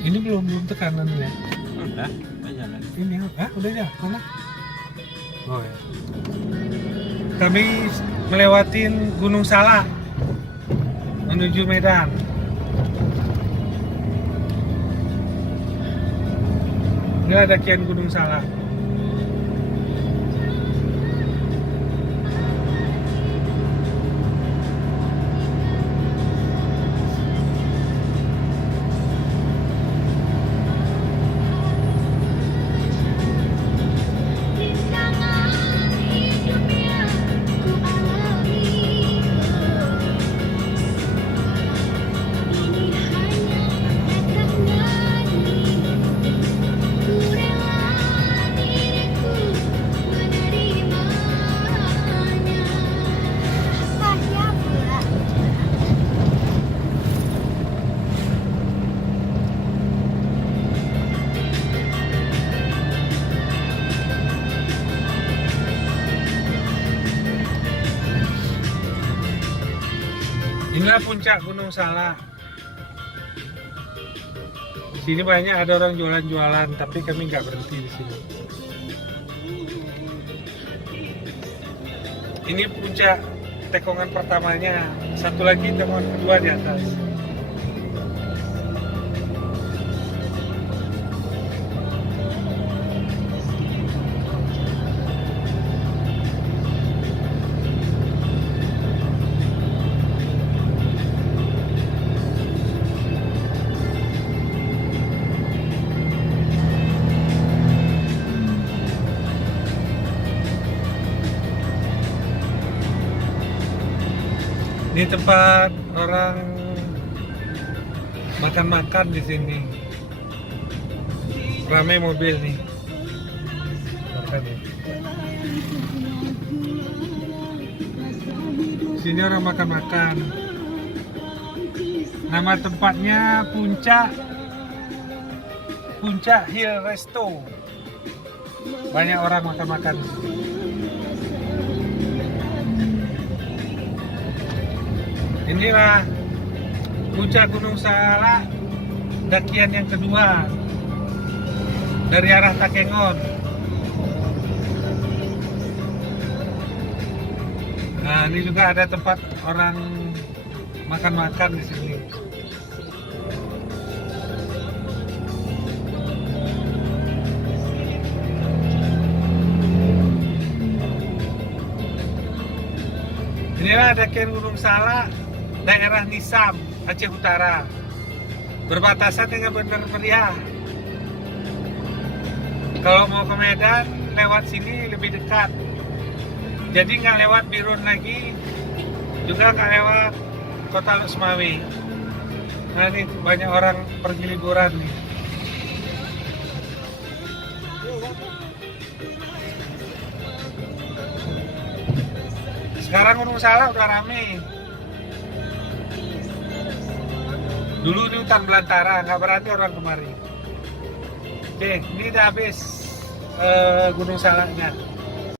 Ini belum tekanan ya. Udah jalan. Ini udah ya, mana? Oh ya. Kami melewatin Gunung Salak menuju Medan. Ini ada kian Gunung Salak. Inilah puncak Gunung Salak. Di sini banyak ada orang jualan-jualan, tapi kami nggak berhenti di sini. Ini puncak tekongan pertamanya, satu lagi tekongan kedua di atas. Ini tempat orang makan-makan di sini. Ramai mobil nih. Makan nih. Sini orang makan-makan. Nama tempatnya Puncak Hill Resto. Banyak orang makan-makan. Inilah puncak Gunung Salak, dakian yang kedua dari arah Takengon. Nah, ini juga ada tempat orang makan-makan di sini. Inilah dakian Gunung Salak, daerah Nisam, Aceh Utara, berbatasan dengan Bener Meriah. Kalau mau ke Medan, lewat sini lebih dekat. Jadi nggak lewat Birun lagi, juga nggak lewat Kota Lukmawi. Nah, ini banyak orang pergi liburan nih. Sekarang Gunung Salak udah rame. Dulu ini hutan belantara, nggak berani orang kemari. Oke, ini udah habis Gunung Salaknya.